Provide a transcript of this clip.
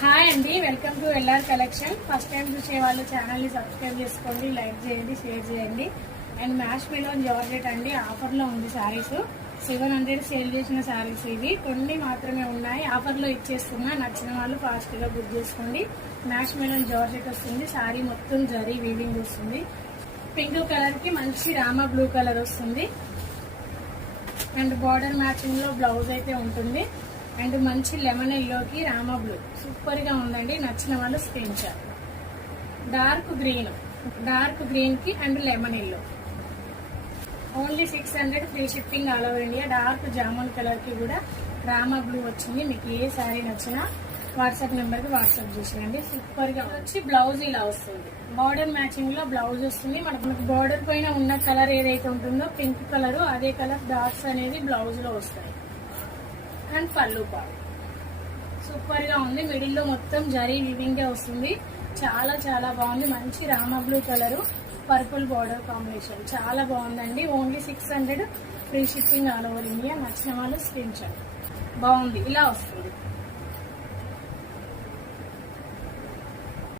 Hi అండి, welcome to LR collection. First time చూసే వాళ్ళు ఛానల్ ని సబ్స్క్రైబ్ చేసుకోండి, లైక్ చేయండి, షేర్ చేయండి. అండ్ మ్యాష్ మిలోన్ జార్జెట్ అండి, ఆఫర్ లో ఉంది సారీస్. 700 సేల్ చేసిన సారీస్ ఇవి. కొన్ని మాత్రమే ఉన్నాయి, ఆఫర్ లో ఇచ్చేస్తున్నా. నచ్చిన వాళ్ళు ఫాస్ట్ గా బుక్ చేసుకోండి. మ్యాష్ మిలోన్ జార్జెట్ వస్తుంది. సారీ మొత్తం జరీ వీవింగ్ వస్తుంది. పింక్ కలర్ కి మంచి రామా బ్లూ కలర్ వస్తుంది. అండ్ బార్డర్ మ్యాచింగ్ లో బ్లౌజ్ అయితే ఉంటుంది. అండ్ మంచి లెమన్ ఎల్లోకి రామా బ్లూ సూపర్ గా ఉందండి. నచ్చిన వాళ్ళు స్క్రీన్ షాట్. డార్క్ గ్రీన్ కి and lemon yellow only 600 free shipping all over India. Dark jamun colour కి కూడా రామా బ్లూ వచ్చింది. మీకు ఏ సారీ నచ్చినా వాట్సాప్ నెంబర్ కి వాట్సాప్ చేసేయండి. సూపర్ గా వచ్చి బ్లౌజ్ ఇలా వస్తుంది. బార్డర్ మ్యాచింగ్ లో బ్లౌజ్ వస్తుంది. మనకు బార్డర్ పైన ఉన్న కలర్ ఏదైతే ఉంటుందో పింక్ కలర్, అదే కలర్ డాట్స్ అనేది బ్లౌజ్ లో వస్తాయి. అండ్ పళ్ళు పాడు సూపర్ గా ఉంది. మిడిల్ లో మొత్తం జరీ వివింగ్ గా వస్తుంది. చాలా చాలా బాగుంది. మంచి Rama blue colour, purple border combination చాలా బాగుందండి. Only 600 free shipping all over India. నచ్చిన వాళ్ళు స్క్రీన్ షాట్. బాగుంది, ఇలా వస్తుంది.